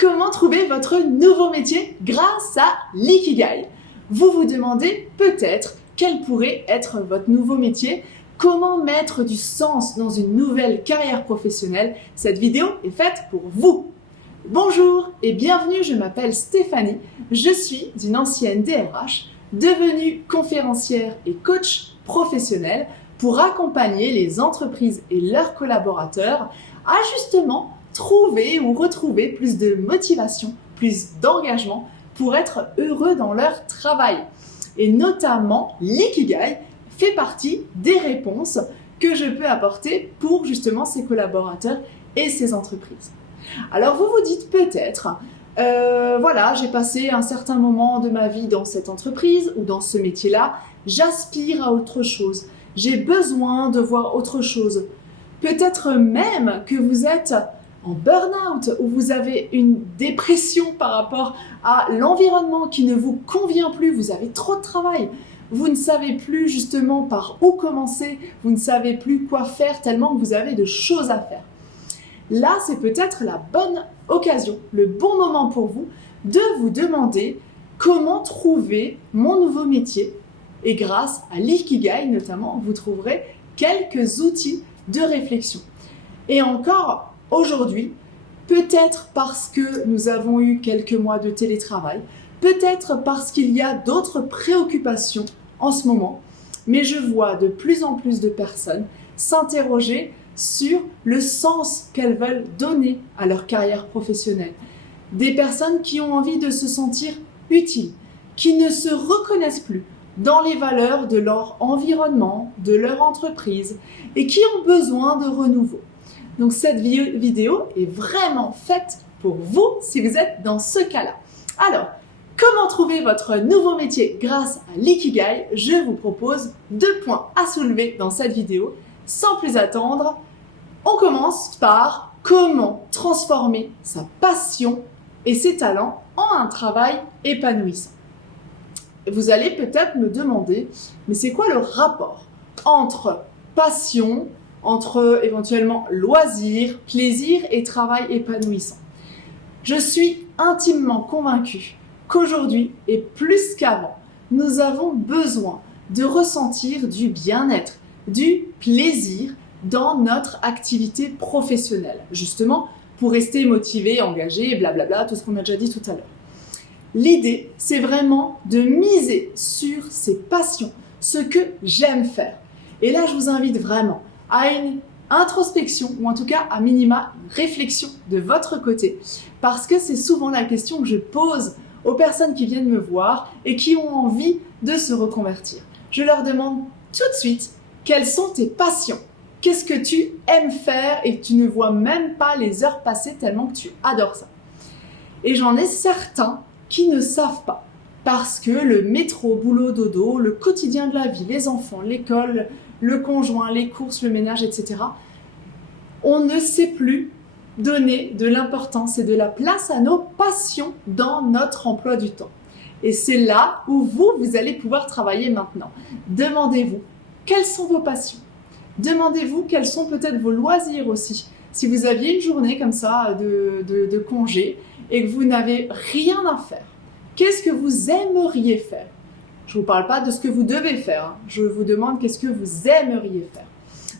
Comment trouver votre nouveau métier grâce à l'Ikigai? Vous vous demandez peut-être quel pourrait être votre nouveau métier, comment mettre du sens dans une nouvelle carrière professionnelle. Cette vidéo est faite pour vous. Bonjour et bienvenue, je m'appelle Stéphanie, je suis une ancienne DRH, devenue conférencière et coach professionnel pour accompagner les entreprises et leurs collaborateurs à justement trouver ou retrouver plus de motivation, plus d'engagement pour être heureux dans leur travail. Et notamment, l'Ikigai fait partie des réponses que je peux apporter pour justement ces collaborateurs et ces entreprises. Alors vous vous dites peut-être, voilà, j'ai passé un certain moment de ma vie dans cette entreprise ou dans ce métier-là, j'aspire à autre chose, j'ai besoin de voir autre chose. Peut-être même que vous êtes en burn-out ou vous avez une dépression par rapport à l'environnement qui ne vous convient plus, vous avez trop de travail, vous ne savez plus justement par où commencer, vous ne savez plus quoi faire tellement que vous avez de choses à faire. Là, c'est peut-être la bonne occasion, le bon moment pour vous de vous demander comment trouver mon nouveau métier. Et grâce à l'Ikigai notamment, vous trouverez quelques outils de réflexion. Et encore aujourd'hui, peut-être parce que nous avons eu quelques mois de télétravail, peut-être parce qu'il y a d'autres préoccupations en ce moment, mais je vois de plus en plus de personnes s'interroger sur le sens qu'elles veulent donner à leur carrière professionnelle. Des personnes qui ont envie de se sentir utiles, qui ne se reconnaissent plus dans les valeurs de leur environnement, de leur entreprise et qui ont besoin de renouveau. Donc cette vidéo est vraiment faite pour vous si vous êtes dans ce cas-là. Alors, comment trouver votre nouveau métier grâce à l'Ikigai? Je vous propose 2 points à soulever dans cette vidéo. Sans plus attendre, on commence par comment transformer sa passion et ses talents en un travail épanouissant. Vous allez peut-être me demander, mais c'est quoi le rapport entre passion, entre éventuellement loisir, plaisir et travail épanouissant? Je suis intimement convaincue qu'aujourd'hui et plus qu'avant, nous avons besoin de ressentir du bien-être, du plaisir dans notre activité professionnelle, justement pour rester motivé, engagé, blablabla, tout ce qu'on a déjà dit tout à l'heure. L'idée, c'est vraiment de miser sur ses passions, ce que j'aime faire. Et là, je vous invite vraiment à une introspection, ou en tout cas à minima, une réflexion de votre côté, parce que c'est souvent la question que je pose aux personnes qui viennent me voir et qui ont envie de se reconvertir. Je leur demande tout de suite, quelles sont tes passions? Qu'est-ce que tu aimes faire et tu ne vois même pas les heures passer tellement que tu adores ça? Et j'en ai certains qui ne savent pas parce que le métro, boulot, dodo, le quotidien de la vie, les enfants, l'école, le conjoint, les courses, le ménage, etc. On ne sait plus donner de l'importance et de la place à nos passions dans notre emploi du temps. Et c'est là où vous allez pouvoir travailler maintenant. Demandez-vous, quelles sont vos passions? Demandez-vous quels sont peut-être vos loisirs aussi. Si vous aviez une journée comme ça de congé et que vous n'avez rien à faire, qu'est-ce que vous aimeriez faire? Je ne vous parle pas de ce que vous devez faire, je vous demande qu'est-ce que vous aimeriez faire.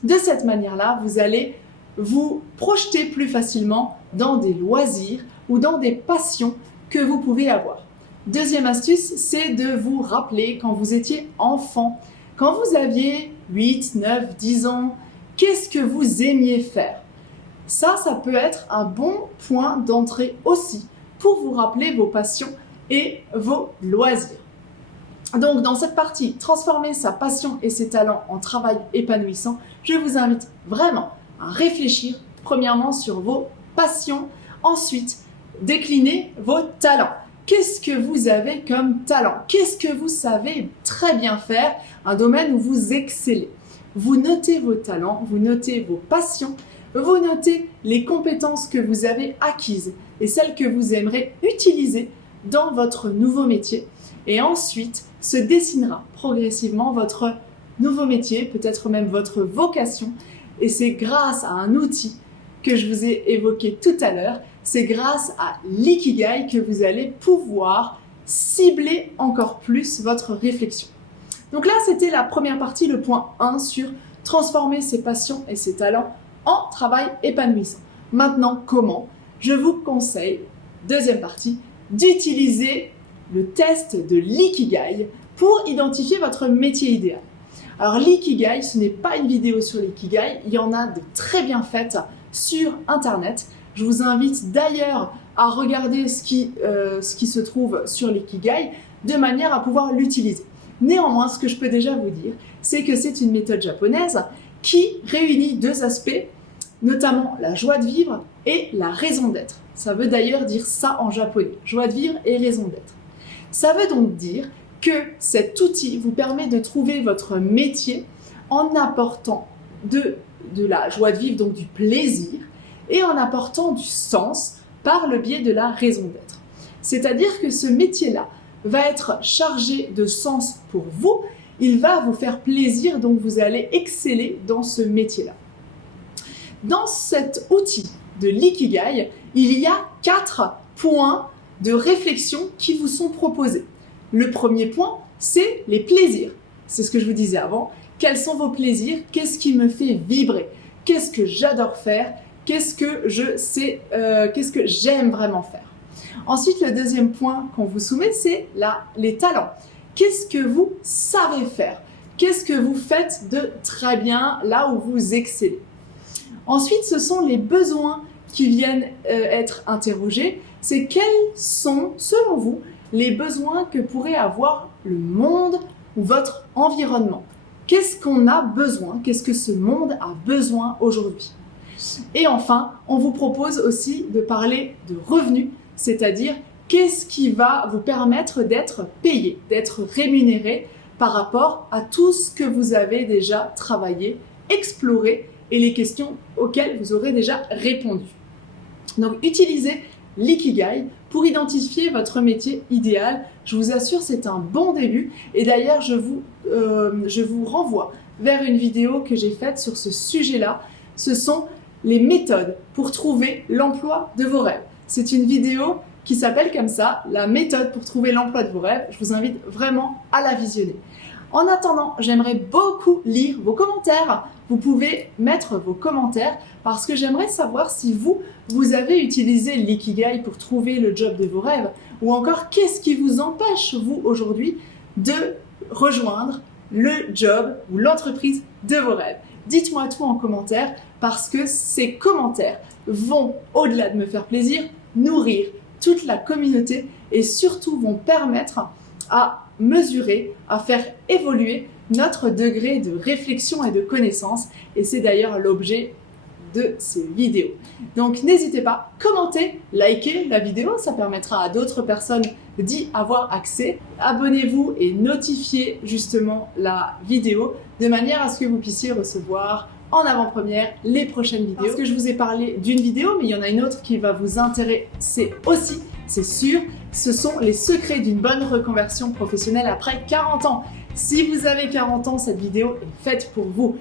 De cette manière-là, vous allez vous projeter plus facilement dans des loisirs ou dans des passions que vous pouvez avoir. Deuxième astuce, c'est de vous rappeler quand vous étiez enfant, quand vous aviez 8, 9, 10 ans, qu'est-ce que vous aimiez faire? Ça peut être un bon point d'entrée aussi pour vous rappeler vos passions et vos loisirs. Donc, dans cette partie, transformer sa passion et ses talents en travail épanouissant, je vous invite vraiment à réfléchir premièrement sur vos passions, ensuite décliner vos talents. Qu'est-ce que vous avez comme talent? Qu'est-ce que vous savez très bien faire? Un domaine où vous excellez. Vous notez vos talents, vous notez vos passions, vous notez les compétences que vous avez acquises et celles que vous aimerez utiliser dans votre nouveau métier. Et ensuite, se dessinera progressivement votre nouveau métier, peut-être même votre vocation. Et c'est grâce à un outil que je vous ai évoqué tout à l'heure, c'est grâce à l'ikigai que vous allez pouvoir cibler encore plus votre réflexion. Donc là, c'était la première partie, le point 1 sur transformer ses passions et ses talents en travail épanouissant. Maintenant, comment? Je vous conseille, deuxième partie, d'utiliser le test de l'ikigai pour identifier votre métier idéal. Alors l'ikigai, ce n'est pas une vidéo sur l'ikigai, il y en a de très bien faites sur internet. Je vous invite d'ailleurs à regarder ce qui se trouve sur l'ikigai de manière à pouvoir l'utiliser. Néanmoins, ce que je peux déjà vous dire, c'est que c'est une méthode japonaise qui réunit deux aspects, notamment la joie de vivre et la raison d'être. Ça veut d'ailleurs dire ça en japonais, joie de vivre et raison d'être. Ça veut donc dire que cet outil vous permet de trouver votre métier en apportant de la joie de vivre, donc du plaisir, et en apportant du sens par le biais de la raison d'être. C'est-à-dire que ce métier-là va être chargé de sens pour vous, il va vous faire plaisir, donc vous allez exceller dans ce métier-là. Dans cet outil de l'ikigai, il y a 4 points de réflexion qui vous sont proposés. Le premier point, c'est les plaisirs. C'est ce que je vous disais avant. Quels sont vos plaisirs? Qu'est-ce qui me fait vibrer? Qu'est-ce que j'adore faire? Qu'est-ce que j'aime vraiment faire? Ensuite, le deuxième point qu'on vous soumet, c'est les talents. Qu'est-ce que vous savez faire? Qu'est-ce que vous faites de très bien là où vous excellez? Ensuite, ce sont les besoins qui viennent être interrogés. C'est quels sont, selon vous, les besoins que pourrait avoir le monde ou votre environnement. Qu'est-ce qu'on a besoin? Qu'est-ce que ce monde a besoin aujourd'hui? Et enfin, on vous propose aussi de parler de revenus, c'est-à-dire qu'est-ce qui va vous permettre d'être payé, d'être rémunéré par rapport à tout ce que vous avez déjà travaillé, exploré et les questions auxquelles vous aurez déjà répondu. Donc, utilisez l'ikigai pour identifier votre métier idéal. Je vous assure, c'est un bon début. Et d'ailleurs, je vous renvoie vers une vidéo que j'ai faite sur ce sujet-là. Ce sont les méthodes pour trouver l'emploi de vos rêves. C'est une vidéo qui s'appelle comme ça, la méthode pour trouver l'emploi de vos rêves. Je vous invite vraiment à la visionner. En attendant, j'aimerais beaucoup lire vos commentaires. Vous pouvez mettre vos commentaires parce que j'aimerais savoir si vous avez utilisé l'ikigai pour trouver le job de vos rêves ou encore qu'est-ce qui vous empêche, vous, aujourd'hui, de rejoindre le job ou l'entreprise de vos rêves. Dites-moi tout en commentaire parce que ces commentaires vont, au-delà de me faire plaisir, nourrir toute la communauté et surtout vont permettre à mesurer, à faire évoluer notre degré de réflexion et de connaissance. Et c'est d'ailleurs l'objet de ces vidéos. Donc n'hésitez pas, commentez, likez la vidéo, ça permettra à d'autres personnes d'y avoir accès. Abonnez-vous et notifiez justement la vidéo de manière à ce que vous puissiez recevoir en avant-première les prochaines vidéos. Parce que je vous ai parlé d'une vidéo, mais il y en a une autre qui va vous intéresser aussi, c'est sûr. Ce sont les secrets d'une bonne reconversion professionnelle après 40 ans. Si vous avez 40 ans, cette vidéo est faite pour vous.